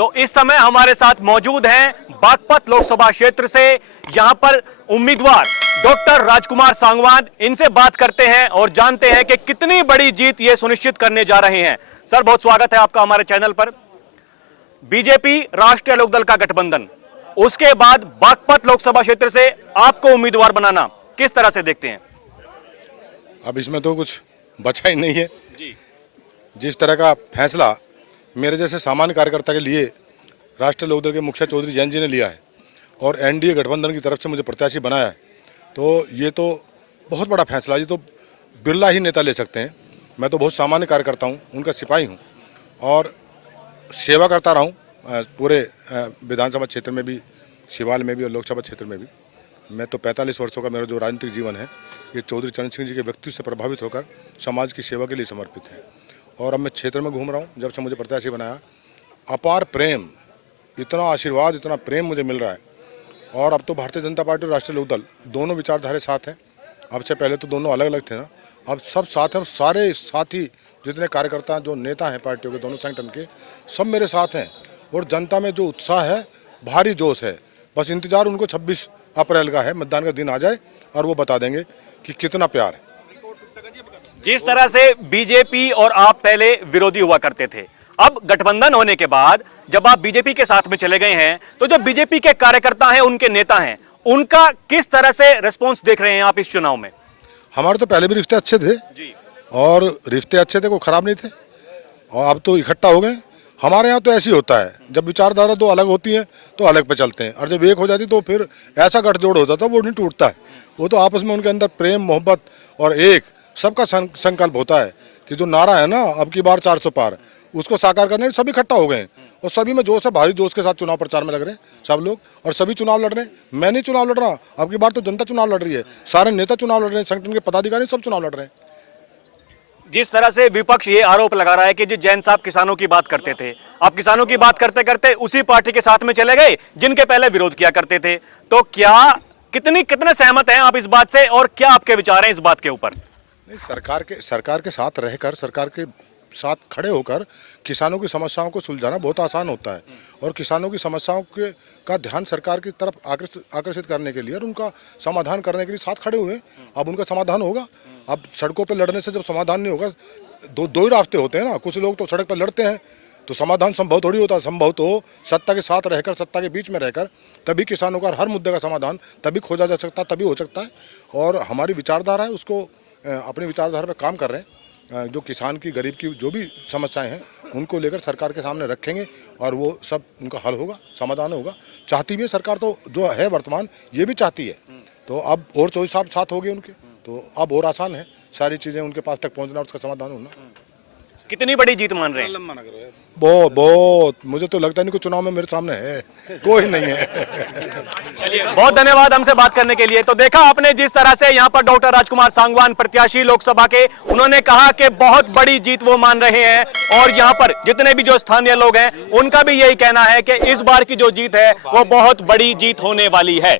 तो इस समय हमारे साथ मौजूद हैं बागपत लोकसभा क्षेत्र से यहां पर उम्मीदवार डॉक्टर राजकुमार सांगवान। इनसे बात करते हैं और जानते हैं कि कितनी बड़ी जीत ये सुनिश्चित करने जा रहे हैं। सर, बहुत स्वागत है आपका हमारे चैनल पर। बीजेपी राष्ट्रीय लोकदल का गठबंधन, उसके बाद बागपत लोकसभा क्षेत्र से आपको उम्मीदवार बनाना किस तरह से देखते हैं? अब इसमें तो कुछ बचा ही नहीं है जी। जिस तरह का फैसला मेरे जैसे सामान्य कार्यकर्ता के लिए राष्ट्रीय लोकदल के मुखिया चौधरी जैन जी ने लिया है और एनडीए गठबंधन की तरफ से मुझे प्रत्याशी बनाया है, तो ये तो बहुत बड़ा फैसला। ये तो बिरला ही नेता ले सकते हैं। मैं तो बहुत सामान्य कार्यकर्ता हूँ, उनका सिपाही हूँ और सेवा करता रहा हूँ पूरे विधानसभा क्षेत्र में भी, शिवाल में भी और लोकसभा क्षेत्र में भी। मैं तो 45 वर्षों का मेरा जो राजनीतिक जीवन है ये चौधरी चरण सिंह जी के व्यक्तित्व से प्रभावित होकर समाज की सेवा के लिए समर्पित है। और अब मैं क्षेत्र में घूम रहा हूँ, जब से मुझे प्रत्याशी बनाया अपार प्रेम, इतना आशीर्वाद, इतना प्रेम मुझे मिल रहा है। और अब तो भारतीय जनता पार्टी और राष्ट्रीय लोकदल दोनों विचारधारा साथ हैं। अब से पहले तो दोनों अलग अलग थे ना, अब सब साथ हैं और सारे साथी जितने कार्यकर्ता जो नेता हैं पार्टियों के दोनों संगठन के, सब मेरे साथ हैं। और जनता में जो उत्साह है, भारी जोश है। बस इंतजार उनको 26 अप्रैल का है, मतदान का दिन आ जाए और वो बता देंगे कि कितना प्यार है। जिस तरह से बीजेपी और आप पहले विरोधी हुआ करते थे, अब गठबंधन होने के बाद जब आप बीजेपी के साथ में चले गए हैं, तो जो बीजेपी के कार्यकर्ता हैं, उनके नेता हैं, उनका किस तरह से रिस्पॉन्स देख रहे हैं आप इस चुनाव में? हमारे तो पहले भी रिश्ते अच्छे थे जी, और रिश्ते अच्छे थे, कोई खराब नहीं थे, और अब तो इकट्ठा हो गए। हमारे यहाँ तो ऐसे ही होता है, जब विचारधारा दो अलग होती हैं तो अलग पे चलते हैं, और जब एक हो जाती तो फिर ऐसा गठजोड़ होता था, वो नहीं टूटता है। वो तो आपस में उनके अंदर प्रेम, मोहब्बत और एक सबका संकल्प होता है कि जो नारा है ना, अब की बार 400 पार, उसको साकार करने सभी इकट्ठा हो गए और सभी में जोश है, भारी जोश के साथ चुनाव प्रचार में लग रहे हैं सब लोग। और सभी चुनाव लड़ रहे हैं, मैं नहीं चुनाव लड़ रहा, अब की बार तो जनता चुनाव लड़ रही है, सारे नेता चुनाव लड़ रहे हैं, संगठन के पदाधिकारी सब चुनाव लड़ रहे हैं। जिस तरह से विपक्ष ये आरोप लगा रहा है कि जो जैन साहब किसानों की बात करते थे, आप किसानों की बात करते करते उसी पार्टी के साथ में चले गए जिनके पहले विरोध किया करते थे, तो क्या कितने सहमत हैं आप इस बात से और क्या आपके विचार हैं इस बात के ऊपर? सरकार के साथ रहकर, सरकार के साथ खड़े होकर किसानों की समस्याओं को सुलझाना बहुत आसान होता है। और किसानों की समस्याओं का ध्यान सरकार की तरफ आकर्षित करने के लिए और उनका समाधान करने के लिए साथ खड़े हुए। अब उनका समाधान होगा। अब सड़कों पर लड़ने से जब समाधान नहीं होगा, दो ही रास्ते होते हैं ना। कुछ लोग तो सड़क पर लड़ते हैं तो समाधान संभव थोड़ी होता है। संभव तो सत्ता के साथ रहकर, सत्ता के बीच में रहकर, तभी किसानों का हर मुद्दे का समाधान तभी खोजा जा सकता है, तभी हो सकता है। और हमारी विचारधारा है, उसको अपनी विचारधारा पर काम कर रहे हैं। जो किसान की, गरीब की जो भी समस्याएं हैं उनको लेकर सरकार के सामने रखेंगे और वो सब उनका हल होगा, समाधान होगा। चाहती भी है सरकार, तो जो है वर्तमान ये भी चाहती है। तो अब और चौधरी साहब साथ हो गए उनके, तो अब और आसान है सारी चीज़ें उनके पास तक पहुंचना और उसका समाधान होना। कितनी बड़ी जीत मान रहे हैं? बहुत मुझे तो लगता नहीं कि चुनाव में मेरे सामने है कोई नहीं है। बहुत धन्यवाद हमसे बात करने के लिए। तो देखा आपने जिस तरह से यहाँ पर डॉक्टर राजकुमार सांगवान प्रत्याशी लोकसभा के, उन्होंने कहा कि बहुत बड़ी जीत वो मान रहे हैं। और यहाँ पर जितने भी जो स्थानीय लोग हैं उनका भी यही कहना है कि इस बार की जो जीत है वो बहुत बड़ी जीत होने वाली है।